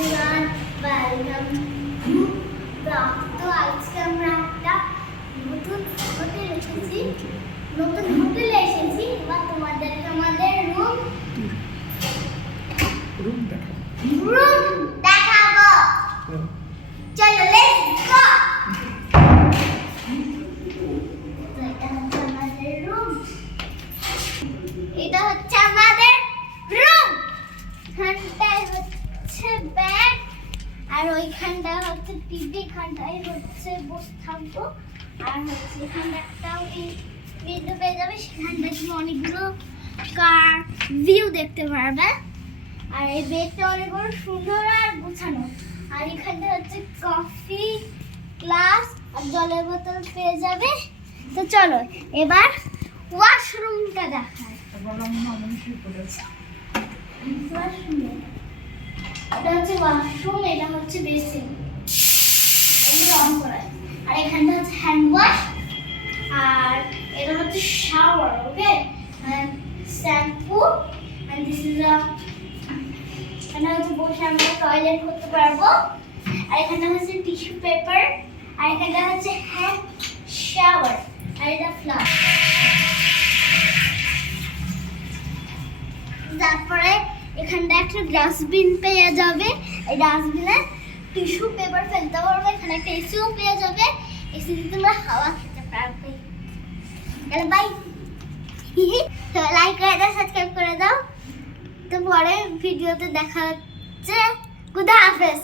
Everyone, welcome to blog. তো আজকে আমরা একটা নতুন হোটেলে এসেছি। এবার তোমাদেরকে আমাদের রুম দেখাবো। চলো লেটস গো। এটা হচ্ছে আমাদের রুম। এখানটায় হচ্ছে ব্যাগ, আর ওইখানটা হচ্ছে টিভি, খানটায় হচ্ছে বসে থাকবো। আর হচ্ছে এখানটা একটা উইন্ডো পেয়ে যাবে, সেখানটা তুমি অনেকগুলো কার ভিউ দেখতে পারবে। আর এই বেডটা অনেক বড়, সুন্দর আর গোছানো। আর এখানটা হচ্ছে কফি গ্লাস আর জলের বোতল পেয়ে যাবে। তো চলো এবার ওয়াশরুমটা দেখায়। এটা হচ্ছে ওয়াশরুম, এটা হচ্ছে বেসিন, এগুলো অন করা। আর এখানটা হচ্ছে হ্যান্ড ওয়াশ, আর এটা হচ্ছে shower. Okay, and shampoo, and this is এখানে হচ্ছে বসে আমরা টয়লেট করতে পারবো। আর এখানে হচ্ছে টিস্যু পেপার, আর এখানে হচ্ছে হ্যান্ড শাওয়ার, আর এটা ফ্লাশ। তারপরে এখানটা একটা ডাস্টবিন পেয়ে যাবে। এই ডাস্টবিনে টিস্যু পেপার ফেলতে পারবে। এখানে একটা এসিও পেয়ে যাবে, এসিতে তোমরা হাওয়া খেতে পারবে। তাহলে বাই, তো লাইক করে দাও, সাবস্ক্রাইব করে দাও। তো পরে ভিডিওতে দেখা হচ্ছে। খুদা হাফেজ।